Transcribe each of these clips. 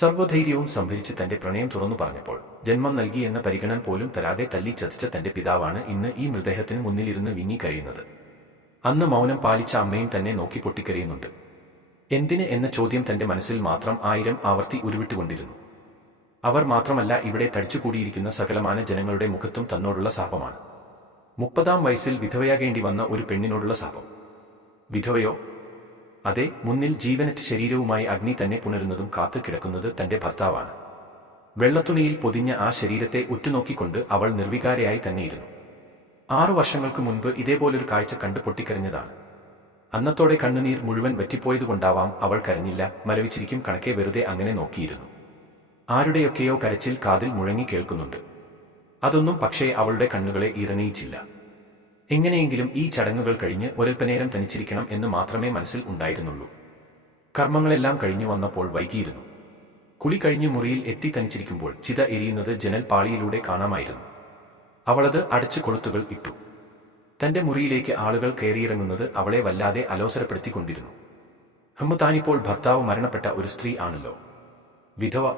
സർവധൈര്യവും സംഭരിച്ച് തന്റെ പ്രണയം തുറന്നു പറഞ്ഞപ്പോൾ ജന്മം നൽകി എന്ന പരിഗണന പോലും തരാതെ തല്ലി ചതിച്ച തന്റെ പിതാവാണ് ഇന്ന് ഈ മൃതദേഹത്തിന് മുന്നിലിരുന്ന് വിങ്ങി കഴിയുന്നത് അന്ന് മൗനം പാലിച്ച അമ്മയും തന്നെ നോക്കി പൊട്ടിക്കരയുന്നുണ്ട്. എന്തിന് എന്ന ചോദ്യം തന്റെ മനസ്സിൽ മാത്രം ആയിരം ആവർത്തി ഉരുവിട്ടുകൊണ്ടിരുന്നു. അവർ മാത്രമല്ല ഇവിടെ തടിച്ചുകൂടിയിരിക്കുന്ന സകലമാന ജനങ്ങളുടെ മുഖത്തും തന്നോടുള്ള ശാപമാണ്. മുപ്പതാം വയസ്സിൽ വിധവയാകേണ്ടി വന്ന ഒരു പെണ്ണിനോടുള്ള ശാപം. വിധവയോ അതെ മുന്നിൽ ജീവനറ്റ് ശരീരവുമായി അഗ്നി തന്നെ പുണരുന്നതും കാത്തു കിടക്കുന്നത് തന്റെ ഭർത്താവാണ്. വെള്ളത്തുണിയിൽ പൊതിഞ്ഞ ആ ശരീരത്തെ ഉറ്റുനോക്കിക്കൊണ്ട് അവൾ നിർവികാരയായി തന്നെയിരുന്നു ആറു വർഷങ്ങൾക്ക് മുൻപ് ഇതേപോലൊരു കാഴ്ച കണ്ടു പൊട്ടിക്കരഞ്ഞതാണ്. അന്നത്തോടെ കണ്ണുനീർ മുഴുവൻ വറ്റിപ്പോയതുകൊണ്ടാവാം അവൾ കരഞ്ഞില്ല മരവിച്ചിരിക്കും കണക്കെ വെറുതെ അങ്ങനെ നോക്കിയിരുന്നു. ആരുടെയൊക്കെയോ കരച്ചിൽ കാതിൽ മുഴങ്ങി കേൾക്കുന്നുണ്ട്. അതൊന്നും പക്ഷേ അവളുടെ കണ്ണുകളെ ഇറങ്ങിയിച്ചില്ല എങ്ങനെയെങ്കിലും ഈ ചടങ്ങുകൾ കഴിഞ്ഞ് ഒരൽപ്പനേരം തനിച്ചിരിക്കണം എന്ന് മാത്രമേ മനസ്സിൽ ഉണ്ടായിരുന്നുള്ളൂ. കർമ്മങ്ങളെല്ലാം കഴിഞ്ഞു വന്നപ്പോൾ വൈകിയിരുന്നു. കുളി കഴിഞ്ഞ് മുറിയിൽ എത്തി തനിച്ചിരിക്കുമ്പോൾ ചിത എരിയുന്നത് ജനൽ പാളിയിലൂടെ കാണാമായിരുന്നു. അവളത് അടച്ചു കൊളുത്തുകൾ ഇട്ടു. തന്റെ മുറിയിലേക്ക് ആളുകൾ കയറിയിറങ്ങുന്നത് അവളെ വല്ലാതെ അലോസരപ്പെടുത്തിക്കൊണ്ടിരുന്നു. ഹമ്മു താനിപ്പോൾ ഭർത്താവ് മരണപ്പെട്ട ഒരു സ്ത്രീ ആണല്ലോ. വിധവ.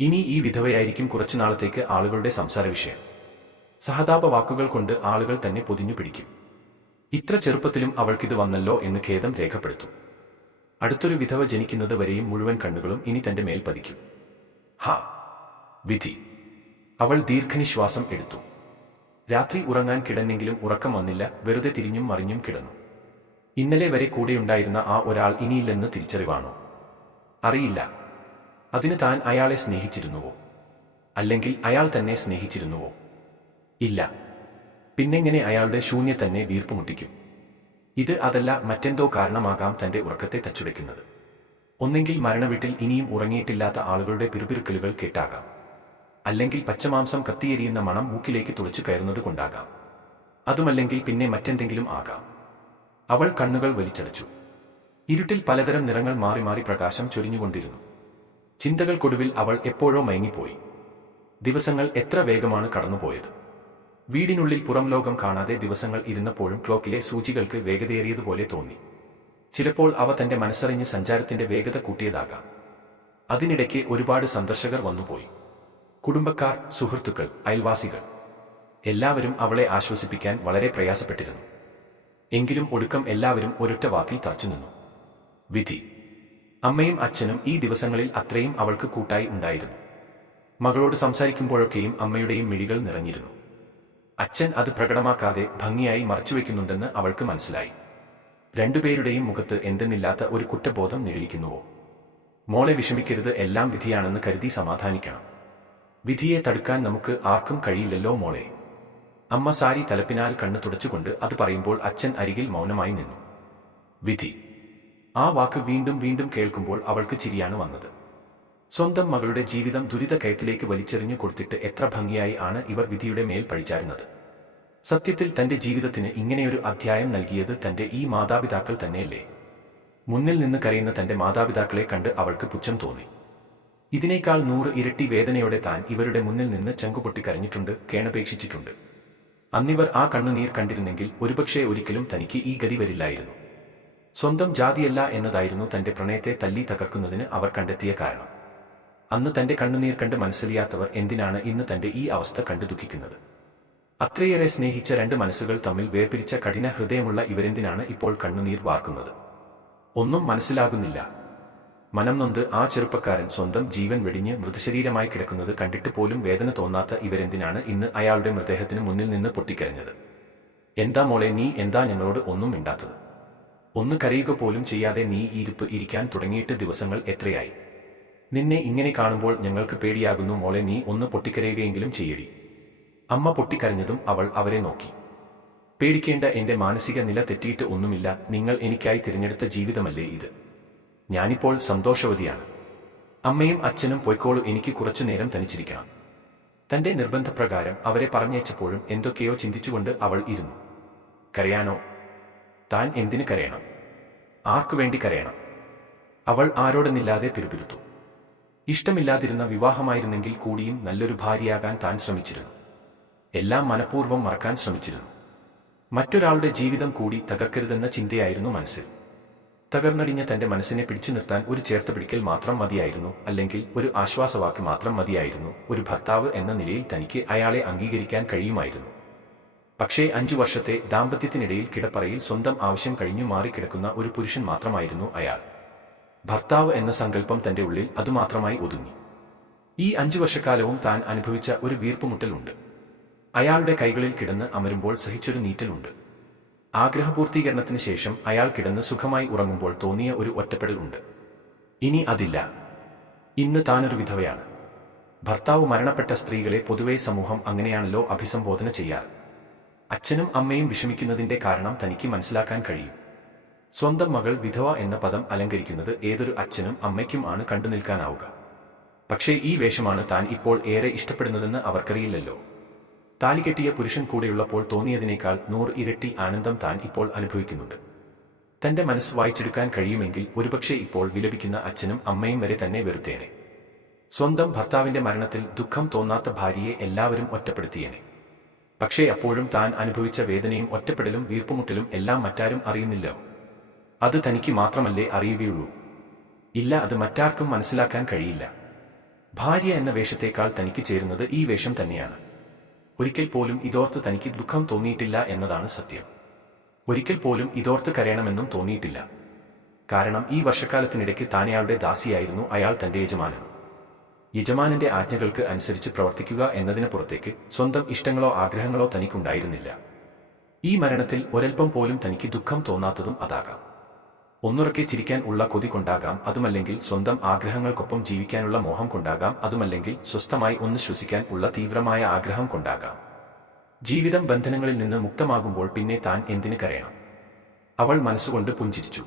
ഇനി ഈ വിധവയായിരിക്കും കുറച്ചു നാളത്തേക്ക് ആളുകളുടെ സംസാര വിഷയം സഹതാപ വാക്കുകൾ കൊണ്ട് ആളുകൾ തന്നെ പൊതിഞ്ഞു പിടിക്കും. ഇത്ര ചെറുപ്പത്തിലും അവൾക്കിത് വന്നല്ലോ എന്ന് ഖേദം രേഖപ്പെടുത്തും. അടുത്തൊരു വിധവ ജനിക്കുന്നത് വരെയും മുഴുവൻ കണ്ണുകളും ഇനി തന്റെ മേൽ പതിക്കും. ഹാ വിധി. അവൾ ദീർഘനിശ്വാസം എടുത്തു. രാത്രി ഉറങ്ങാൻ കിടന്നെങ്കിലും ഉറക്കം വന്നില്ല വെറുതെ തിരിഞ്ഞും മറിഞ്ഞും കിടന്നു. ഇന്നലെ വരെ കൂടെയുണ്ടായിരുന്ന ആ ഒരാൾ ഇനിയില്ലെന്ന് തിരിച്ചറിവാണോ? അറിയില്ല. അതിന് താൻ അയാളെ സ്നേഹിച്ചിരുന്നുവോ? അല്ലെങ്കിൽ അയാൾ തന്നെ സ്നേഹിച്ചിരുന്നുവോ? ഇല്ല. പിന്നെങ്ങനെ അയാളുടെ ശൂന്യ തന്നെ വീർപ്പുമുട്ടിക്കും ഇത് അതല്ല മറ്റെന്തോ കാരണമാകാം തന്റെ ഉറക്കത്തെ തച്ചുടയ്ക്കുന്നത് ഒന്നെങ്കിൽ മരണവീട്ടിൽ ഇനിയും ഉറങ്ങിയിട്ടില്ലാത്ത ആളുകളുടെ പിറുപിറുക്കലുകൾ കേട്ടാകാം. അല്ലെങ്കിൽ പച്ചമാംസം കത്തിയെരിയുന്ന മണം മൂക്കിലേക്ക് തുളച്ചു കയറുന്നത് കൊണ്ടാകാം. അതുമല്ലെങ്കിൽ പിന്നെ മറ്റെന്തെങ്കിലും ആകാം. അവൾ കണ്ണുകൾ വലിച്ചടച്ചു. ഇരുട്ടിൽ പലതരം നിറങ്ങൾ മാറി മാറി പ്രകാശം ചൊരിഞ്ഞുകൊണ്ടിരുന്നു. ചിന്തകൾക്കൊടുവിൽ അവൾ എപ്പോഴോ മയങ്ങിപ്പോയി. ദിവസങ്ങൾ എത്ര വേഗമാണ് കടന്നുപോയത്. വീടിനുള്ളിൽ പുറം ലോകം കാണാതെ ദിവസങ്ങൾ ഇരുന്നപ്പോഴും ക്ലോക്കിലെ സൂചികൾക്ക് വേഗതയേറിയതുപോലെ തോന്നി. ചിലപ്പോൾ അവ തന്റെ മനസ്സറിഞ്ഞ് സഞ്ചാരത്തിന്റെ വേഗത കൂട്ടിയതാകാം. അതിനിടയ്ക്ക് ഒരുപാട് സന്ദർശകർ വന്നുപോയി. കുടുംബക്കാർ സുഹൃത്തുക്കൾ അയൽവാസികൾ. എല്ലാവരും അവളെ ആശ്വസിപ്പിക്കാൻ വളരെ പ്രയാസപ്പെട്ടിരുന്നു. എങ്കിലും ഒടുക്കം എല്ലാവരും ഒരൊറ്റ വാക്കിൽ തറച്ചുനിന്നു വിധി. അമ്മയും അച്ഛനും ഈ ദിവസങ്ങളിൽ അത്രയും അവൾക്ക് കൂട്ടായി ഉണ്ടായിരുന്നു. മകളോട് സംസാരിക്കുമ്പോഴൊക്കെയും അമ്മയുടെയും മിഴികൾ നിറഞ്ഞിരുന്നു. അച്ഛൻ അത് പ്രകടമാക്കാതെ ഭംഗിയായി മറച്ചുവെക്കുന്നുണ്ടെന്ന് അവൾക്ക് മനസ്സിലായി. രണ്ടുപേരുടെയും മുഖത്ത് എന്തെന്നില്ലാത്ത ഒരു കുറ്റബോധം നിഴലിക്കുന്നുവോ മോളെ വിഷമിക്കരുത് എല്ലാം വിധിയാണെന്ന് കരുതി സമാധാനിക്കണം. വിധിയെ തടുക്കാൻ നമുക്ക് ആർക്കും കഴിയില്ലല്ലോ മോളെ. അമ്മ സാരി തലപ്പിനാൽ കണ്ണു തുടച്ചുകൊണ്ട് അത് പറയുമ്പോൾ അച്ഛൻ അരികിൽ മൗനമായി നിന്നു. വിധി. ആ വാക്ക് വീണ്ടും വീണ്ടും കേൾക്കുമ്പോൾ അവൾക്ക് ചിരിയാണ് വന്നത്. സ്വന്തം മകളുടെ ജീവിതം ദുരിത കയത്തിലേക്ക് വലിച്ചെറിഞ്ഞു കൊടുത്തിട്ട് എത്ര ഭംഗിയായി ആണ് ഇവർ വിധിയുടെ മേൽ പഴിച്ചാരുന്നത് സത്യത്തിൽ തന്റെ ജീവിതത്തിന് ഇങ്ങനെയൊരു അധ്യായം നൽകിയത് തന്റെ ഈ മാതാപിതാക്കൾ തന്നെയല്ലേ? മുന്നിൽ നിന്ന് കരയുന്ന തന്റെ മാതാപിതാക്കളെ കണ്ട് അവൾക്ക് പുച്ഛം തോന്നി. ഇതിനേക്കാൾ നൂറ് ഇരട്ടി വേദനയോടെ താൻ ഇവരുടെ മുന്നിൽ നിന്ന് ചങ്കുപൊട്ടി കരഞ്ഞിട്ടുണ്ട് കേണപേക്ഷിച്ചിട്ടുണ്ട്. അന്നിവർ ആ കണ്ണുനീർ കണ്ടിരുന്നെങ്കിൽ ഒരുപക്ഷെ ഒരിക്കലും തനിക്ക് ഈ ഗതി വരില്ലായിരുന്നു. സ്വന്തം ജാതിയല്ല എന്നതായിരുന്നു തന്റെ പ്രണയത്തെ തല്ലി തകർക്കുന്നതിന് അവർ കണ്ടെത്തിയ കാരണം. അന്ന് തന്റെ കണ്ണുനീർ കണ്ട് മനസ്സിലിയാത്തവർ എന്തിനാണ് ഇന്ന് തന്റെ ഈ അവസ്ഥ കണ്ടു ദുഃഖിക്കുന്നത്? അത്രയേറെ സ്നേഹിച്ച രണ്ട് മനസ്സുകൾ തമ്മിൽ വേർപിരിച്ച കഠിന ഹൃദയമുള്ള ഇവരെന്തിനാണ് ഇപ്പോൾ കണ്ണുനീർ വാർക്കുന്നത്? ഒന്നും മനസ്സിലാകുന്നില്ല. മനം നൊന്ത് ആ ചെറുപ്പക്കാരൻ സ്വന്തം ജീവൻ വെടിഞ്ഞ് മൃതശരീരമായി കിടക്കുന്നത് കണ്ടിട്ട് പോലും വേദന തോന്നാത്ത ഇവരെന്തിനാണ് ഇന്ന് അയാളുടെ മൃതദേഹത്തിന് മുന്നിൽ നിന്ന് പൊട്ടിക്കരഞ്ഞത്? എന്താ മോളെ നീ എന്താ ഞങ്ങളോട് ഒന്നും മിണ്ടാത്തത്? ഒന്ന് കരയുക പോലും ചെയ്യാതെ നീ ഇരിപ്പ് ഇരിക്കാൻ തുടങ്ങിയിട്ട് ദിവസങ്ങൾ എത്രയായി? നിന്നെ ഇങ്ങനെ കാണുമ്പോൾ ഞങ്ങൾക്ക് പേടിയാകുന്നു മോളെ നീ ഒന്ന് പൊട്ടിക്കരയുകയെങ്കിലും ചെയ്യടി. അമ്മ പൊട്ടിക്കരഞ്ഞതും അവൾ അവരെ നോക്കി. പേടിക്കേണ്ട എന്റെ മാനസിക നില തെറ്റിയിട്ട് ഒന്നുമില്ല നിങ്ങൾ എനിക്കായി തിരഞ്ഞെടുത്ത ജീവിതമല്ലേ ഇത്. ഞാനിപ്പോൾ സന്തോഷവതിയാണ്. അമ്മയും അച്ഛനും പൊയ്ക്കോളൂ എനിക്ക് കുറച്ചു നേരം തനിച്ചിരിക്കണം. തന്റെ നിർബന്ധപ്രകാരം അവരെ പറഞ്ഞയച്ചപ്പോഴും എന്തൊക്കെയോ ചിന്തിച്ചുകൊണ്ട് അവൾ ഇരുന്നു. കരയാനോ? താൻ എന്തിനു കരയണം? ആർക്കുവേണ്ടി കരയണം? അവൾ ആരോടെന്നില്ലാതെ പിറുപിരുത്തു ഇഷ്ടമില്ലാതിരുന്ന വിവാഹമായിരുന്നെങ്കിൽ കൂടിയും നല്ലൊരു ഭാര്യയാകാൻ താൻ ശ്രമിച്ചിരുന്നു. എല്ലാം മനഃപൂർവം മറക്കാൻ ശ്രമിച്ചിരുന്നു. മറ്റൊരാളുടെ ജീവിതം കൂടി തകർക്കരുതെന്ന ചിന്തയായിരുന്നു മനസ്സിൽ. തകർന്നടിഞ്ഞ തന്റെ മനസ്സിനെ പിടിച്ചു നിർത്താൻ ഒരു ചേർത്ത് പിടിക്കൽ മാത്രം മതിയായിരുന്നു അല്ലെങ്കിൽ ഒരു ആശ്വാസവാക്ക് മാത്രം മതിയായിരുന്നു ഒരു ഭർത്താവ് എന്ന നിലയിൽ തനിക്ക് അയാളെ അംഗീകരിക്കാൻ കഴിയുമായിരുന്നു. പക്ഷേ അഞ്ചു വർഷത്തെ ദാമ്പത്യത്തിനിടയിൽ കിടപ്പറയിൽ സ്വന്തം ആവശ്യം കഴിഞ്ഞു മാറിക്കിടക്കുന്ന ഒരു പുരുഷൻ മാത്രമായിരുന്നു അയാൾ. ഭർത്താവ് എന്ന സങ്കല്പം തന്റെ ഉള്ളിൽ അതുമാത്രമായി ഒതുങ്ങി. ഈ അഞ്ചു വർഷക്കാലവും താൻ അനുഭവിച്ച ഒരു വീർപ്പുമുട്ടലുണ്ട്. അയാളുടെ കൈകളിൽ കിടന്ന് അമരുമ്പോൾ സഹിച്ചൊരു നീറ്റലുണ്ട്. ആഗ്രഹപൂർത്തീകരണത്തിന് ശേഷം അയാൾ കിടന്ന് സുഖമായി ഉറങ്ങുമ്പോൾ തോന്നിയ ഒരു ഒറ്റപ്പെടലുണ്ട് ഇനി അതില്ല. ഇന്ന് താനൊരു വിധവയാണ്. ഭർത്താവ് മരണപ്പെട്ട സ്ത്രീകളെ പൊതുവെ സമൂഹം അങ്ങനെയാണല്ലോ അഭിസംബോധന ചെയ്യാറ്. അച്ഛനും അമ്മയും വിഷമിക്കുന്നതിന്റെ കാരണം തനിക്ക് മനസ്സിലാക്കാൻ കഴിയും. സ്വന്തം മകൾ വിധവ എന്ന പദം അലങ്കരിക്കുന്നത് ഏതൊരു അച്ഛനും അമ്മയ്ക്കും ആണ് കണ്ടു നിൽക്കാനാവുക. പക്ഷേ ഈ വേഷമാണ് താൻ ഇപ്പോൾ ഏറെ ഇഷ്ടപ്പെടുന്നതെന്ന് അവർക്കറിയില്ലല്ലോ. താലികെട്ടിയ പുരുഷൻ കൂടെയുള്ളപ്പോൾ തോന്നിയതിനേക്കാൾ നൂറ് ഇരട്ടി ആനന്ദം താൻ ഇപ്പോൾ അനുഭവിക്കുന്നുണ്ട്. തന്റെ മനസ്സ് വായിച്ചെടുക്കാൻ കഴിയുമെങ്കിൽ ഒരുപക്ഷെ ഇപ്പോൾ വിലപിക്കുന്ന അച്ഛനും അമ്മയും വരെ തന്നെ വെറുത്തേനെ. സ്വന്തം ഭർത്താവിന്റെ മരണത്തിൽ ദുഃഖം തോന്നാത്ത ഭാര്യയെ എല്ലാവരും ഒറ്റപ്പെടുത്തിയേനെ. പക്ഷേ അപ്പോഴും താൻ അനുഭവിച്ച വേദനയും ഒറ്റപ്പെടലും വീർപ്പുമുട്ടലും എല്ലാം മറ്റാരും അറിയുന്നില്ല അത് തനിക്ക് മാത്രമല്ലേ അറിയുകയുള്ളൂ. ഇല്ല അത് മറ്റാർക്കും മനസ്സിലാക്കാൻ കഴിയില്ല. ഭാര്യ എന്ന വേഷത്തേക്കാൾ തനിക്ക് ചേരുന്നത് ഈ വേഷം തന്നെയാണ്. ഒരിക്കൽ പോലും ഇതോർത്ത് തനിക്ക് ദുഃഖം തോന്നിയിട്ടില്ല എന്നതാണ് സത്യം. ഒരിക്കൽ പോലും ഇതോർത്ത് കരയണമെന്നും തോന്നിയിട്ടില്ല. കാരണം ഈ വർഷക്കാലത്തിനിടയ്ക്ക് താനയാളുടെ ദാസിയായിരുന്നു അയാൾ തന്റെ യജമാനൻ. യജമാനന്റെ ആജ്ഞകൾക്ക് അനുസരിച്ച് പ്രവർത്തിക്കുക എന്നതിന് പുറത്തേക്ക് സ്വന്തം ഇഷ്ടങ്ങളോ ആഗ്രഹങ്ങളോ തനിക്കുണ്ടായിരുന്നില്ല. ഈ മരണത്തിൽ ഒരൽപ്പം പോലും തനിക്ക് ദുഃഖം തോന്നാത്തതും അതാകാം. ഒന്നുറക്കെ ചിരിക്കാൻ ഉള്ള കൊതി കൊണ്ടാകാം അതുമല്ലെങ്കിൽ സ്വന്തം ആഗ്രഹങ്ങൾക്കൊപ്പം ജീവിക്കാനുള്ള മോഹം കൊണ്ടാകാം അതുമല്ലെങ്കിൽ സ്വസ്ഥമായി ഒന്ന് ശ്വസിക്കാൻ ഉള്ള തീവ്രമായ ആഗ്രഹം കൊണ്ടാകാം. ജീവിതം ബന്ധനങ്ങളിൽ നിന്ന് മുക്തമാകുമ്പോൾ പിന്നെ താൻ എന്തിനു കരയണം? അവൾ മനസ്സുകൊണ്ട് പുഞ്ചിരിച്ചു.